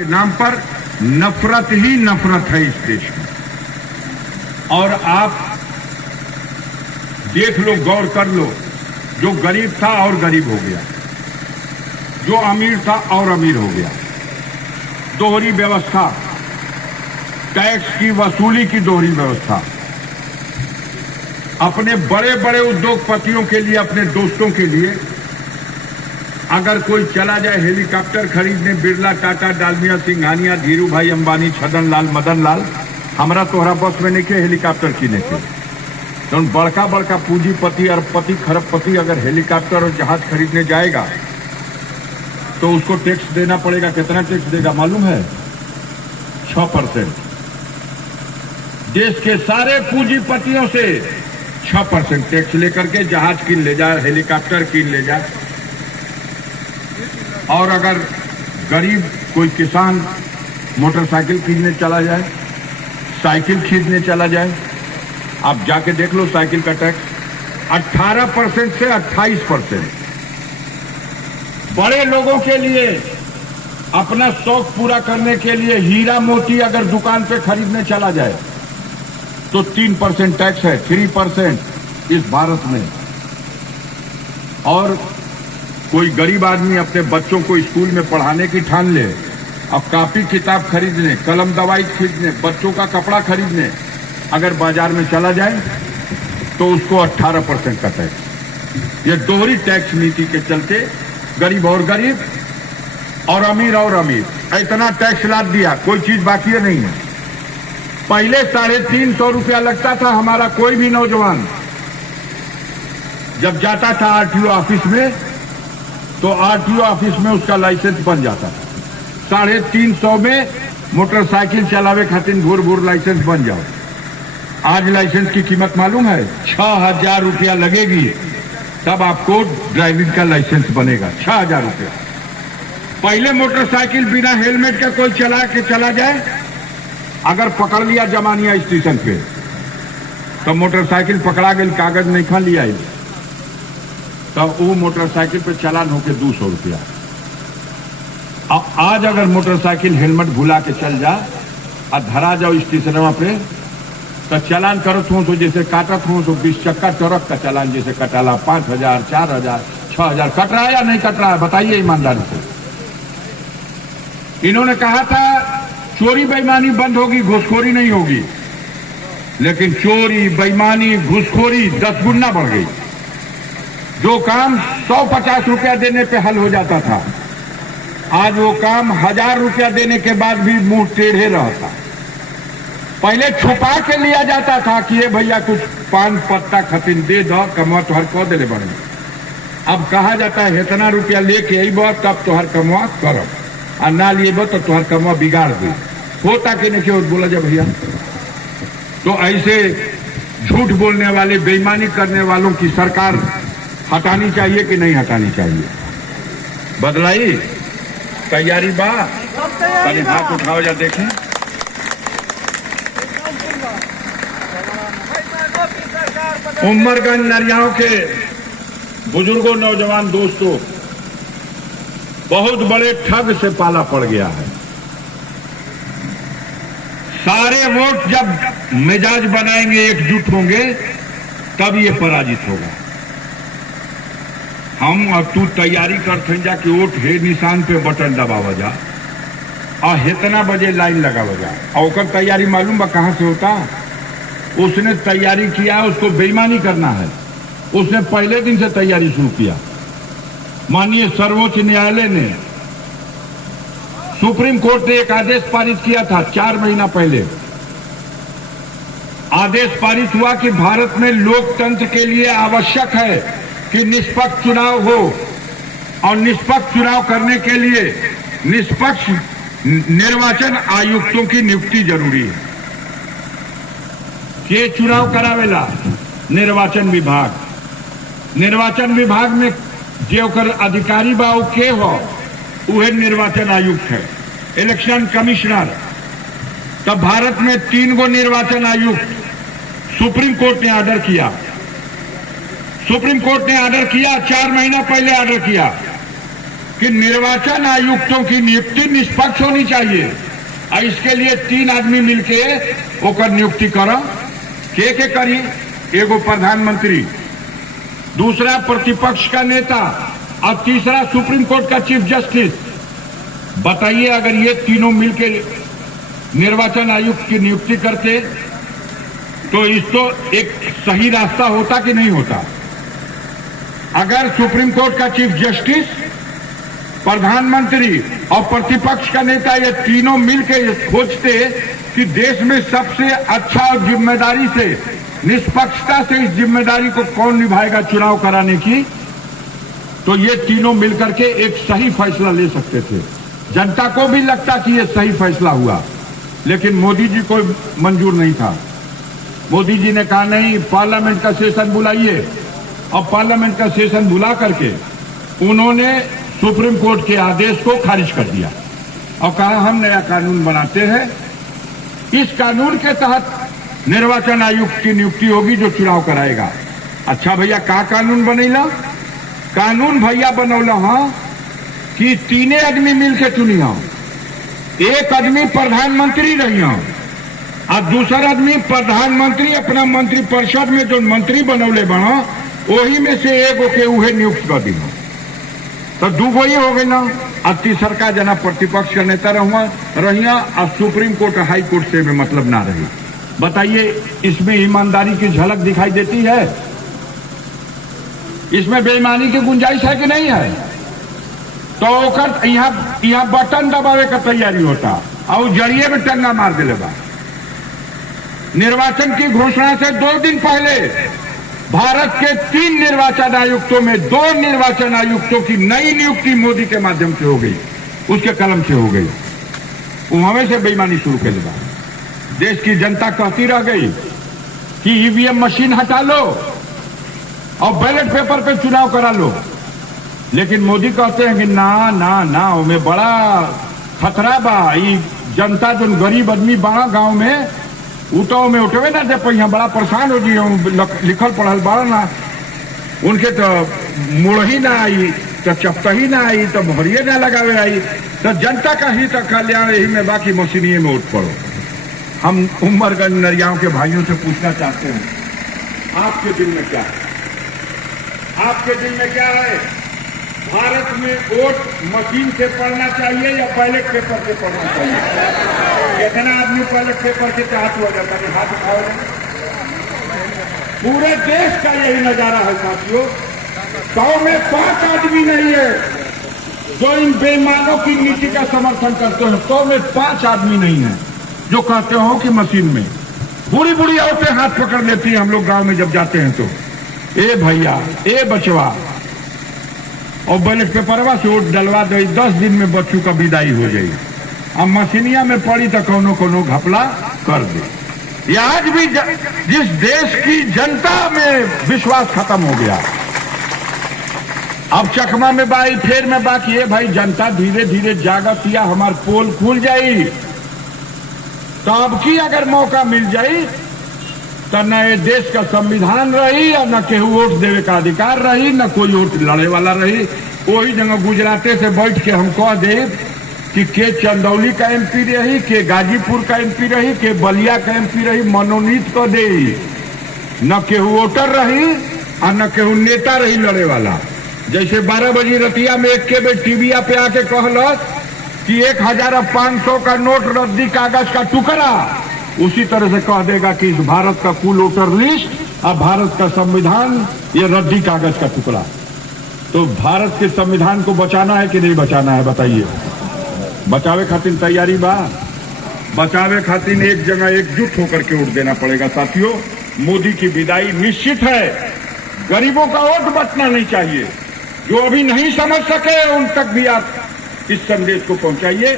के नाम पर नफरत ही नफरत है इस देश में। और आप देख लो, गौर कर लो, जो गरीब था और गरीब हो गया, जो अमीर था और अमीर हो गया। दोहरी व्यवस्था, टैक्स की वसूली की दोहरी व्यवस्था, अपने बड़े बड़े उद्योगपतियों के लिए, अपने दोस्तों के लिए अगर कोई चला जाए हेलीकॉप्टर खरीदने, बिरला, टाटा, डालमिया, सिंघानिया, धीरू भाई अंबानी, छदन लाल, मदन लाल, हमारा तोहरा बस में नहीं के हेलीकॉप्टर किने के। तो बड़का बड़का पूंजीपति, अरबपति, खरबपति अगर हेलीकॉप्टर और जहाज खरीदने जाएगा तो उसको टैक्स देना पड़ेगा। कितना टैक्स देगा मालूम है? 6%। देश के सारे पूंजीपतियों से 6% टैक्स लेकर के जहाज कीन ले जाए, हेलीकॉप्टर कीन ले जाए। और अगर गरीब कोई किसान मोटरसाइकिल खरीदने चला जाए, साइकिल खरीदने चला जाए, आप जाके देख लो साइकिल का टैक्स 18% से 28%। बड़े लोगों के लिए अपना शौक पूरा करने के लिए हीरा मोती अगर दुकान पे खरीदने चला जाए तो 3% टैक्स है, 3% इस भारत में। और कोई गरीब आदमी अपने बच्चों को स्कूल में पढ़ाने की ठान ले, अब कॉपी किताब खरीदने, कलम दवाई खरीदने, बच्चों का कपड़ा खरीदने अगर बाजार में चला जाए तो उसको 18% का टैक्स। ये दोहरी टैक्स नीति के चलते गरीब और गरीब और अमीर इतना टैक्स लाद दिया, कोई चीज बाकी नहीं है। पहले 350 रुपया लगता था हमारा कोई भी नौजवान जब जाता था आरटीओ ऑफिस में, तो आरटीओ ऑफिस में उसका लाइसेंस बन जाता था। 350 में मोटरसाइकिल चलावे खातिर घूर घूर लाइसेंस बन जाओ। आज लाइसेंस की कीमत मालूम है? 6000 रुपया लगेगी, तब आपको ड्राइविंग का लाइसेंस बनेगा। 6000 रुपया। पहले मोटरसाइकिल बिना हेलमेट का कोई चला के चला जाए, अगर पकड़ लिया जमानिया स्टेशन पे तो मोटरसाइकिल पकड़ा गई, कागज नहीं खा लिया, तो वो मोटरसाइकिल पे चालान होके 200 रुपया। अब आज अगर मोटरसाइकिल हेलमेट भुला के चल जा और धरा जाओ स्टेशनवा पे, तो चालान करत हो तो जैसे काटत हो तो 20 चक्का ट्रक का चालान जैसे कटाला 5000, 4000, 6000 कट रहा है या नहीं कट रहा है? बताइए ईमानदारी से। इन्होंने कहा था चोरी बेईमानी बंद होगी, घूसखोरी नहीं होगी, लेकिन चोरी, बेईमानी, घूसखोरी 10 गुना बढ़ गई। जो काम 150 रुपया देने पे हल हो जाता था, आज वो काम 1000 रुपया देने के बाद भी मुंह टेढ़े रहता। पहले छुपा के लिया जाता था कि ये भैया कुछ पान पत्ता खतिन दे दो, कमवा तोहर कह दिले बड़े। अब कहा जाता है इतना रुपया लेके अइबो तब तोहर कमवा करब, और ना लिएबो तो तोहर कमवा बिगाड़ दे। होता कि नहीं क्यों बोला जा भैया? तो ऐसे झूठ बोलने वाले, बेईमानी करने वालों की सरकार हटानी चाहिए कि नहीं हटानी चाहिए? बदलाई तैयारी बा? पहले हाथ उठाओ जा देखें। उमरगंज नरियाओं के बुजुर्गों, नौजवान दोस्तों, बहुत बड़े ठग से पाला पड़ गया है। सारे वोट जब मिजाज बनाएंगे, एकजुट होंगे, तब ये पराजित होगा। हम और तू तैयारी करते जा कि वोट हे निशान पे बटन दबावा जा और इतना बजे लाइन लगावा जा। और तैयारी मालूम बा कहां से होता? उसने तैयारी किया, उसको बेईमानी करना है, उसने पहले दिन से तैयारी शुरू किया। माननीय सर्वोच्च न्यायालय ने, सुप्रीम कोर्ट ने एक आदेश पारित किया था 4 महीना पहले। आदेश पारित हुआ कि भारत में लोकतंत्र के लिए आवश्यक है कि निष्पक्ष चुनाव हो, और निष्पक्ष चुनाव करने के लिए निष्पक्ष निर्वाचन आयुक्तों की नियुक्ति जरूरी है। ये चुनाव करावेला निर्वाचन विभाग। निर्वाचन विभाग में जो अधिकारी बा वो के हो, वह निर्वाचन आयुक्त है, इलेक्शन कमिश्नर। तब भारत में 3 गो निर्वाचन आयुक्त सुप्रीम कोर्ट ने ऑर्डर किया। सुप्रीम कोर्ट ने ऑर्डर किया, 4 महीना पहले ऑर्डर किया कि निर्वाचन आयुक्तों की नियुक्ति निष्पक्ष होनी चाहिए और इसके लिए 3 आदमी मिलके ओकर नियुक्ति करो। के करी? एगो प्रधानमंत्री, दूसरा प्रतिपक्ष का नेता और तीसरा सुप्रीम कोर्ट का चीफ जस्टिस। बताइए, अगर ये तीनों मिलके निर्वाचन आयुक्त की नियुक्ति करते तो इसको एक सही रास्ता होता कि नहीं होता? अगर सुप्रीम कोर्ट का चीफ जस्टिस, प्रधानमंत्री और प्रतिपक्ष का नेता ये तीनों मिलकर खोजते कि देश में सबसे अच्छा और जिम्मेदारी से, निष्पक्षता से इस जिम्मेदारी को कौन निभाएगा चुनाव कराने की, तो ये तीनों मिलकर के एक सही फैसला ले सकते थे। जनता को भी लगता कि ये सही फैसला हुआ, लेकिन मोदी जी को मंजूर नहीं था। मोदी जी ने कहा नहीं, पार्लियामेंट का सेशन बुलाइए, और पार्लियामेंट का सेशन बुला करके उन्होंने सुप्रीम कोर्ट के आदेश को खारिज कर दिया और कहा हम नया कानून बनाते हैं। इस कानून के तहत निर्वाचन आयुक्त की नियुक्ति होगी जो चुनाव कराएगा। अच्छा भैया, का कानून बनेला? कानून भैया बनौला हाँ कि 3 आदमी मिलकर चुनिया, एक आदमी प्रधानमंत्री रही और दूसरा आदमी प्रधानमंत्री अपना मंत्रिपरिषद में जो मंत्री बनौले बना वही में से एगो के उहे नियुक्त कर दी, तो 2 ही हो गई ना। और तीसर का जना प्रतिपक्ष का नेता रहिया और सुप्रीम कोर्ट हाई कोर्ट से में मतलब ना रही। बताइए, इसमें ईमानदारी की झलक दिखाई देती है? इसमें बेईमानी की गुंजाइश है कि नहीं है? तो यहाँ बटन दबावे का तैयारी होता और जरिए में टंगा मार दिले बा। निर्वाचन की घोषणा से 2 दिन पहले भारत के 3 निर्वाचन आयुक्तों में 2 निर्वाचन आयुक्तों की नई नियुक्ति मोदी के माध्यम से हो गई, उसके कलम से हो गई। वहां से बेईमानी शुरू कर दिया। देश की जनता कहती रह गई कि ईवीएम मशीन हटा लो और बैलेट पेपर पे चुनाव करा लो, लेकिन मोदी कहते हैं कि ना ना ना, उनमें बड़ा खतरा बा। जनता जो गरीब आदमी बड़ा गांव में उठाव में उठवे ना दे पहिया, बड़ा परेशान हो जी। लिखल पढ़ल बड़ा ना, उनके तो मुड़ही ना आई, तो चपतही ना आई, तो भरिए ना लगावे आई, तो जनता का ही तो कल्याण यही में बाकी मशीनिए में उठ पड़ो। हम उमरगंज नरियाओं के भाइयों से पूछना चाहते हैं, आपके दिल में क्या है? आपके दिल में क्या है? भारत में वोट मशीन से पढ़ना चाहिए या बैलेट पेपर से पढ़ना चाहिए? कितना आदमी बैलेट पेपर के तहत हो जाता है? हाथ उठाओ। पूरे देश का यही नजारा है साथियों। 100 में 5 आदमी नहीं है जो इन बेईमानों की नीति का समर्थन करते हैं। 100 में 5 आदमी नहीं है जो कहते हो कि मशीन में। बुरी बुरी औरतें हाथ पकड़ लेती हैं हम लोग गांव में जब जाते हैं तो, ए भैया, ए बचवा, और बैलेट पेपरवा से वोट डलवा दे, 10 दिन में बच्चों का विदाई हो जाए। अब मशीनिया में पड़ी तो कोनो घपला कर दे। ये आज भी जिस देश की जनता में विश्वास खत्म हो गया, अब चकमा में बाई फेर में बाकी है भाई, जनता धीरे धीरे जागत या हमार पोल खुल जाई, तो अब की अगर मौका मिल जाई तो न ये देश का संविधान रही और न केहू वोट देवे का अधिकार रही, न कोई वोट लड़े वाला रही। वही जगह गुजराते से बैठ के हम कह दे कि के चंदौली का एमपी रही, के गाजीपुर का एमपी रही, के बलिया का एमपी रही, मनोनीत कर दे, न केहू वोटर रही और न केहू नेता रही लड़े वाला। जैसे 12 बजे रतिया में एक के बेर टीविया पे आके कहलस कि 1500 का नोट रद्दी कागज का टुकड़ा, उसी तरह से कह देगा कि इस भारत का कुल वोटर लिस्ट और भारत का संविधान ये रद्दी कागज का टुकड़ा। तो भारत के संविधान को बचाना है कि नहीं बचाना है? बताइए। बचावे खातिर तैयारी बा? बचावे खातिर एक जगह एकजुट होकर के वोट देना पड़ेगा साथियों। मोदी की विदाई निश्चित है। गरीबों का वोट बचना नहीं चाहिए। जो अभी नहीं समझ सके उन तक भी आप इस संदेश को पहुंचाइए।